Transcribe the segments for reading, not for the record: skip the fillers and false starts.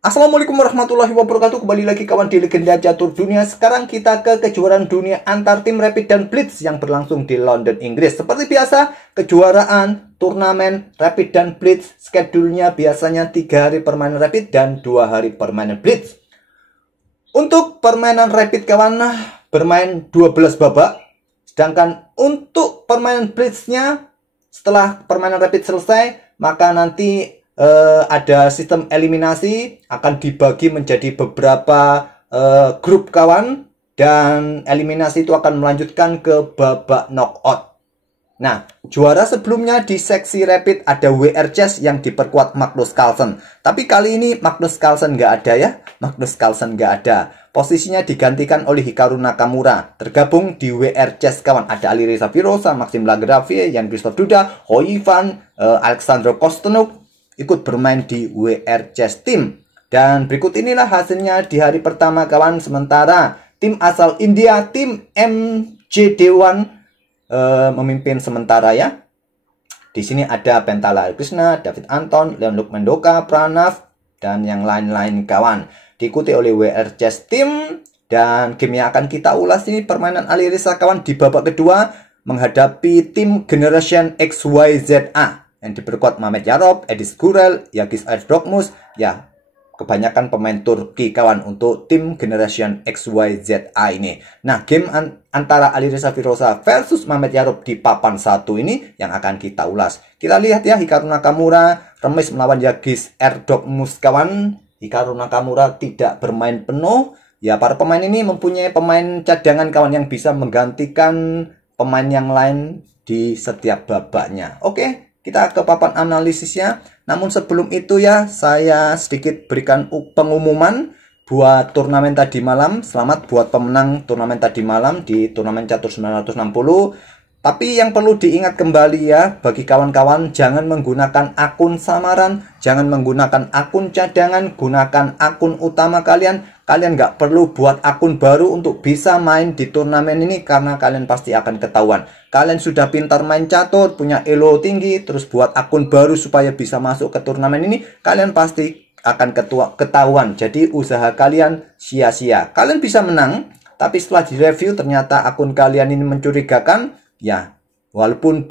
Assalamualaikum warahmatullahi wabarakatuh. Kembali lagi kawan di Legenda Catur Dunia. Sekarang kita ke kejuaraan dunia antar tim Rapid dan Blitz yang berlangsung di London, Inggris. Seperti biasa, kejuaraan turnamen Rapid dan Blitz schedule-nya biasanya 3 hari permainan Rapid dan 2 hari permainan Blitz. Untuk permainan Rapid kawan bermain 12 babak. Sedangkan untuk permainan Blitz-nya setelah permainan Rapid selesai, maka nanti ada sistem eliminasi, akan dibagi menjadi beberapa grup kawan, dan eliminasi itu akan melanjutkan ke babak knockout. Nah, juara sebelumnya di seksi Rapid ada WR Chess yang diperkuat Magnus Carlsen. Tapi kali ini Magnus Carlsen nggak ada ya. Magnus Carlsen nggak ada. Posisinya digantikan oleh Hikaru Nakamura. Tergabung di WR Chess kawan ada Alireza Firosa, Maxim Lagravie, Jan Christoph Duda, Ho Ivan, Alexander Kostenuk ikut bermain di WR Chess Team. Dan berikut inilah hasilnya di hari pertama kawan. Sementara tim asal India, tim MJD1 memimpin sementara ya. Di sini ada Pentala Krishna, David Anton, Leonluk Mendoka, Pranav, dan yang lain-lain kawan. Diikuti oleh WR Chess Team. Dan game yang akan kita ulas ini permainan Alireza kawan di babak kedua menghadapi tim Generation XYZA yang diperkuat Mehmet Yarob, Edis Gurel, Yagis Erdogmus. Ya, kebanyakan pemain Turki kawan untuk tim Generation XYZA ini. Nah, game antara Alireza Firosa versus Mehmet Yarob di papan 1 ini yang akan kita ulas. Kita lihat ya, Hikaru Nakamura remis melawan Yagis Erdogmus kawan. Hikaru Nakamura tidak bermain penuh. Ya, para pemain ini mempunyai pemain cadangan kawan yang bisa menggantikan pemain yang lain di setiap babaknya. Oke, kita ke papan analisisnya. Namun sebelum itu ya, saya sedikit berikan pengumuman buat turnamen tadi malam. Selamat buat pemenang turnamen tadi malam di turnamen catur 960. Tapi yang perlu diingat kembali ya, bagi kawan-kawan, jangan menggunakan akun samaran, jangan menggunakan akun cadangan, gunakan akun utama kalian. Kalian nggak perlu buat akun baru untuk bisa main di turnamen ini, karena kalian pasti akan ketahuan. Kalian sudah pintar main catur, punya elo tinggi, terus buat akun baru supaya bisa masuk ke turnamen ini, kalian pasti akan ketahuan. Jadi usaha kalian sia-sia. Kalian bisa menang, tapi setelah direview ternyata akun kalian ini mencurigakan. Ya, walaupun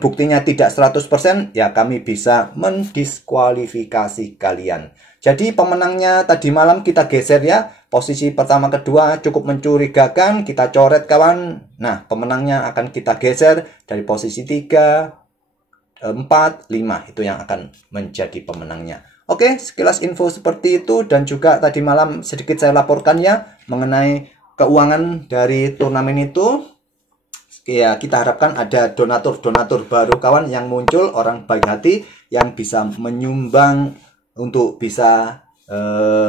buktinya tidak 100%, ya kami bisa mendiskualifikasi kalian. Jadi pemenangnya tadi malam kita geser ya. Posisi pertama kedua cukup mencurigakan, kita coret kawan. Nah, pemenangnya akan kita geser dari posisi 3, 4, 5. Itu yang akan menjadi pemenangnya. Oke, sekilas info seperti itu. Dan juga tadi malam sedikit saya laporkan ya mengenai keuangan dari turnamen itu. Ya, kita harapkan ada donatur-donatur baru kawan yang muncul, orang baik hati yang bisa menyumbang untuk bisa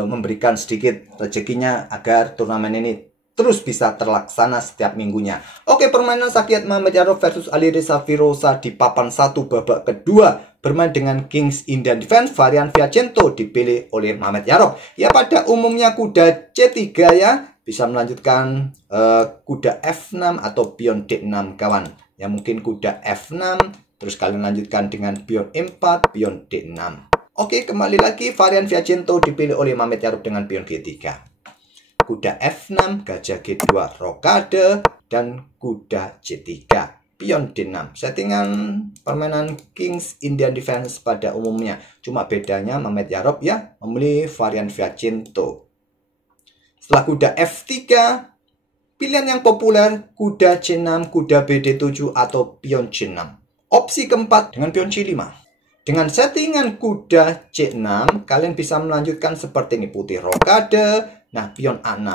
memberikan sedikit rezekinya agar turnamen ini terus bisa terlaksana setiap minggunya. Oke, permainan Sakyat Mehmet Yarob versus Alireza Firosa di papan 1 babak kedua bermain dengan Kings Indian Defense. Varian Fiacento dipilih oleh Mehmet Yarob. Ya, pada umumnya kuda C3 ya, bisa melanjutkan kuda F6 atau pion D6 kawan. Ya, mungkin kuda F6, terus kalian lanjutkan dengan pion E4, pion D6. Oke, kembali lagi varian Fiacento dipilih oleh Mehmet Yarob dengan pion G3. Kuda F6, gajah G2, rokade, dan kuda C3, pion D6. Settingan permainan Kings Indian Defense pada umumnya. Cuma bedanya Mehmet Yarob ya memilih varian Fiacento. Setelah kuda F3, pilihan yang populer kuda C6, kuda BD7, atau pion C6. Opsi keempat dengan pion C5. Dengan settingan kuda C6, kalian bisa melanjutkan seperti ini, putih rokade, nah pion A6.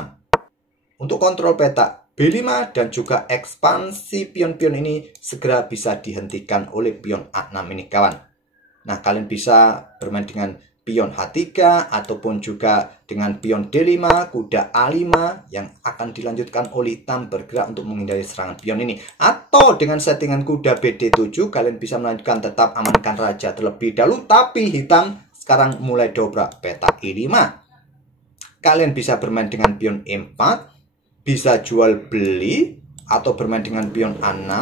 Untuk kontrol peta B5 dan juga ekspansi pion-pion ini segera bisa dihentikan oleh pion A6 ini kawan. Nah, kalian bisa bermain dengan pion H3 ataupun juga dengan pion D5, kuda A5 yang akan dilanjutkan oleh hitam bergerak untuk menghindari serangan pion ini. Atau dengan settingan kuda BD7 kalian bisa melanjutkan tetap amankan raja terlebih dahulu, tapi hitam sekarang mulai dobrak peta E5. Kalian bisa bermain dengan pion E4, bisa jual beli atau bermain dengan pion A6.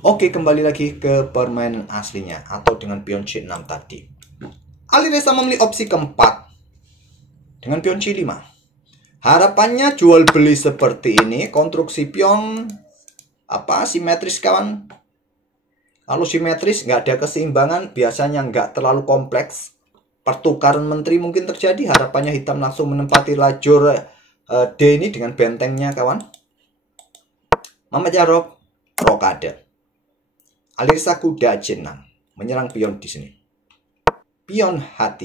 Oke, kembali lagi ke permainan aslinya atau dengan pion C6 tadi. Alireza memilih opsi keempat dengan pion C5. Harapannya jual beli seperti ini, konstruksi pion simetris kawan. Kalau simetris nggak ada keseimbangan, biasanya nggak terlalu kompleks. Pertukaran menteri mungkin terjadi, harapannya hitam langsung menempati lajur D ini dengan bentengnya kawan. Muhammad Yarob rokade. Alireza kuda C6 menyerang pion di sini. Pion H3.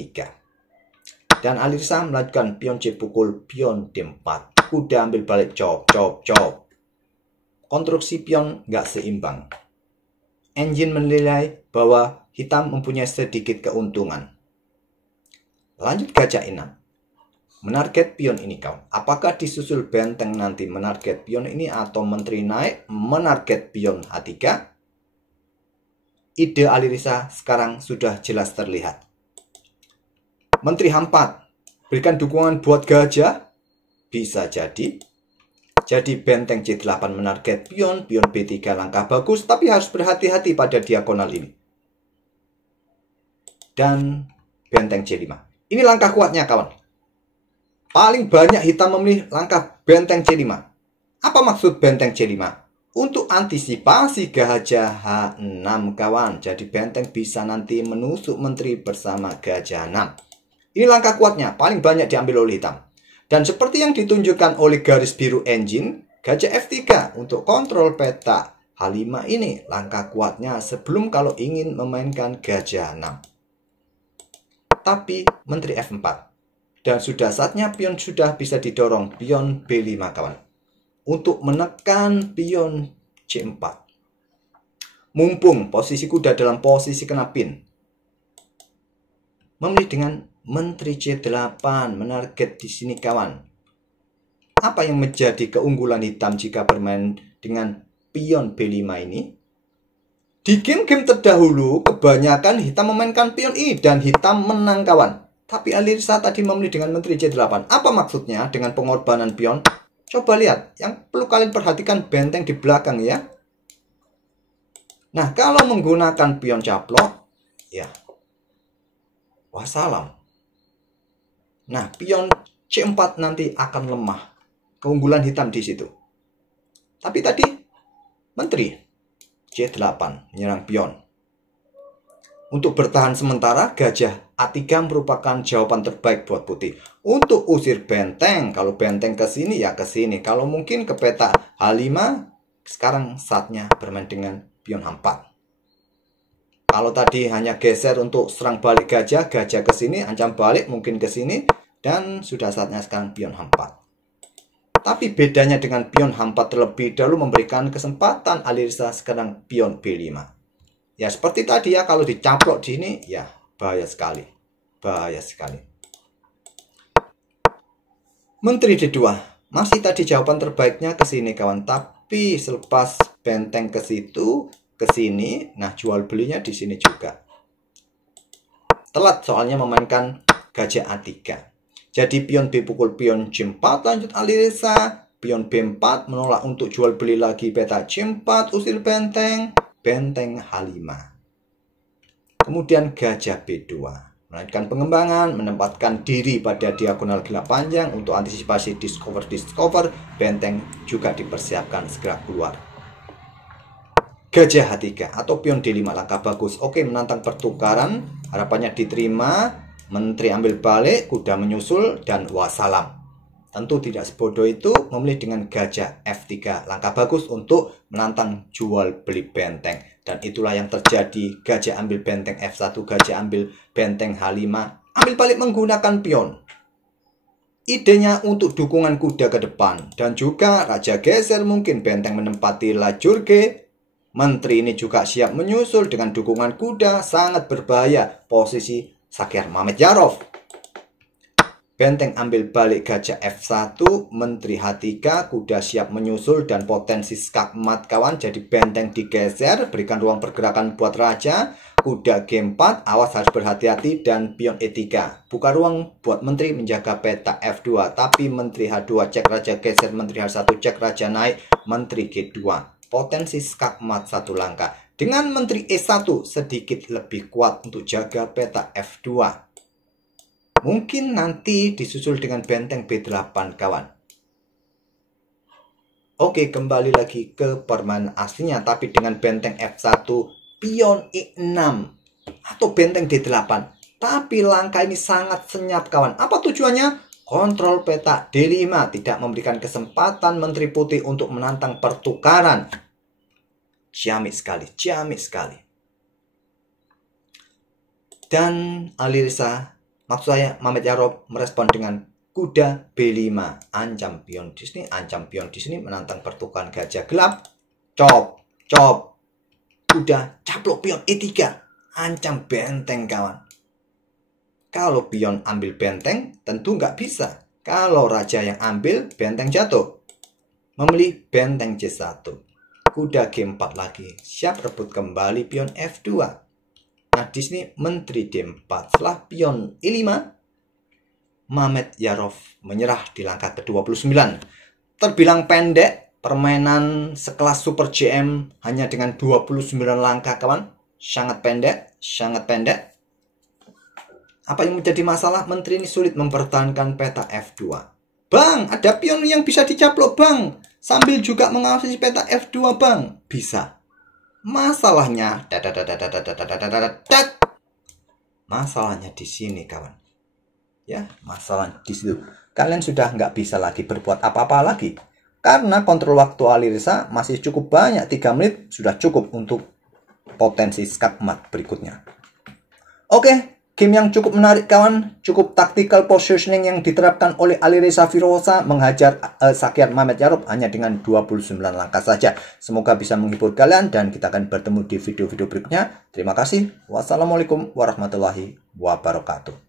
Dan Alireza melanjutkan pion C pukul pion D4. Kuda ambil balik cop. Konstruksi pion nggak seimbang. Engine menilai bahwa hitam mempunyai sedikit keuntungan. Lanjut gajah E6. Menarget pion ini kawan. Apakah disusul benteng nanti menarget pion ini atau menteri naik menarget pion H3? Ide Alireza sekarang sudah jelas terlihat. Menteri H4 berikan dukungan buat gajah. Bisa jadi. Jadi benteng C8 menarget pion B3 langkah bagus, tapi harus berhati-hati pada diagonal ini. Dan benteng C5. Ini langkah kuatnya kawan. Paling banyak hitam memilih langkah benteng C5. Apa maksud benteng C5? Untuk antisipasi gajah H6 kawan. Jadi benteng bisa nanti menusuk menteri bersama gajah 6. Ini langkah kuatnya, paling banyak diambil oleh hitam. Dan seperti yang ditunjukkan oleh garis biru engine, gajah F3 untuk kontrol peta H5 ini langkah kuatnya sebelum kalau ingin memainkan gajah 6. Tapi menteri F4. Dan sudah saatnya pion sudah bisa didorong pion B5 kawan. Untuk menekan pion C4. Mumpung posisi kuda dalam posisi kena pin. Memilih dengan menteri C8 menarget di sini kawan. Apa yang menjadi keunggulan hitam jika bermain dengan pion B5 ini? Di game-game terdahulu kebanyakan hitam memainkan pion I dan hitam menang kawan. Tapi Alireza tadi memilih dengan menteri C8. Apa maksudnya dengan pengorbanan pion? Coba lihat, yang perlu kalian perhatikan benteng di belakang ya. Nah, kalau menggunakan pion caplok, ya wassalam. Nah, pion C4 nanti akan lemah. Keunggulan hitam di situ. Tapi tadi menteri C8 menyerang pion. Untuk bertahan sementara, gajah A3 merupakan jawaban terbaik buat putih. Untuk usir benteng, kalau benteng ke sini ya ke sini. Kalau mungkin ke peta H5, sekarang saatnya bermain dengan pion H4. Kalau tadi hanya geser untuk serang balik gajah, gajah ke sini, ancam balik mungkin ke sini, dan sudah saatnya sekarang pion H4. Tapi bedanya dengan pion H4 terlebih dahulu memberikan kesempatan Alireza sekarang pion B5. Ya seperti tadi ya, kalau dicaplok di sini ya bahaya sekali. Bahaya sekali. Menteri D2. Masih tadi jawaban terbaiknya ke sini kawan, tapi selepas benteng ke situ, ke sini, nah jual belinya di sini juga. Telat soalnya memainkan gajah A3. Jadi pion B pukul pion C4 lanjut Alireza. Pion B4 menolak untuk jual beli lagi peta C4 usir benteng. Benteng H5. Kemudian gajah B2. Melanjutkan pengembangan, menempatkan diri pada diagonal gila panjang untuk antisipasi discover. Benteng juga dipersiapkan segera keluar. Gajah H3 atau pion D5 langkah bagus. Oke, menantang pertukaran. Harapannya diterima. Menteri ambil balik, kuda menyusul, dan wassalam. Tentu tidak sebodoh itu memilih dengan gajah F3. Langkah bagus untuk menantang jual beli benteng. Dan itulah yang terjadi. Gajah ambil benteng F1, gajah ambil benteng H5. Ambil balik menggunakan pion. Idenya untuk dukungan kuda ke depan. Dan juga raja geser mungkin benteng menempati lajur G. Menteri ini juga siap menyusul dengan dukungan kuda. Sangat berbahaya posisi Sakyar Muhammad Yarob. Benteng ambil balik gajah F1, menteri H3, kuda siap menyusul dan potensi skakmat kawan. Jadi benteng digeser, berikan ruang pergerakan buat raja. Kuda G4, awas harus berhati-hati dan pion E3. Buka ruang buat menteri menjaga peta F2. Tapi menteri H2 cek raja geser, menteri H1 cek raja naik, menteri G2. Potensi skakmat satu langkah. Dengan menteri E1 sedikit lebih kuat untuk jaga peta F2. Mungkin nanti disusul dengan benteng B8 kawan. Oke, kembali lagi ke permainan aslinya, tapi dengan benteng F1, pion E6, atau benteng D8. Tapi langkah ini sangat senyap kawan. Apa tujuannya? Kontrol peta D5, tidak memberikan kesempatan Menteri Putih untuk menantang pertukaran. Ciamik sekali, ciamik sekali. Dan Alireza, maksud saya Mehmet Yarob merespon dengan kuda B5, ancam pion di sini, ancam pion di sini, menantang pertukaran gajah gelap. Cop, cop. Kuda caplok pion E3, ancam benteng kawan. Kalau pion ambil benteng, tentu nggak bisa. Kalau raja yang ambil, benteng jatuh. Memilih benteng C1. Kuda G4 lagi, siap rebut kembali pion F2. Nah, di sini Menteri D4. Setelah pion E5, Mehmet Yarob menyerah di langkah ke-29. Terbilang pendek, permainan sekelas Super JM hanya dengan 29 langkah kawan. Sangat pendek, sangat pendek. Apa yang menjadi masalah? Menteri ini sulit mempertahankan peta F2. Bang, ada pion yang bisa dicaplok bang. Sambil juga mengawasi peta F2 bang. Bisa. Masalahnya, masalahnya di sini kawan. Ya, masalah di situ. Kalian sudah nggak bisa lagi berbuat apa-apa lagi. Karena kontrol waktu Alireza masih cukup banyak. 3 menit sudah cukup untuk potensi skakmat berikutnya. Oke. Game yang cukup menarik kawan, cukup tactical positioning yang diterapkan oleh Alireza Firoza menghajar Sakyat Mehmet Yarob hanya dengan 29 langkah saja. Semoga bisa menghibur kalian dan kita akan bertemu di video-video berikutnya. Terima kasih. Wassalamualaikum warahmatullahi wabarakatuh.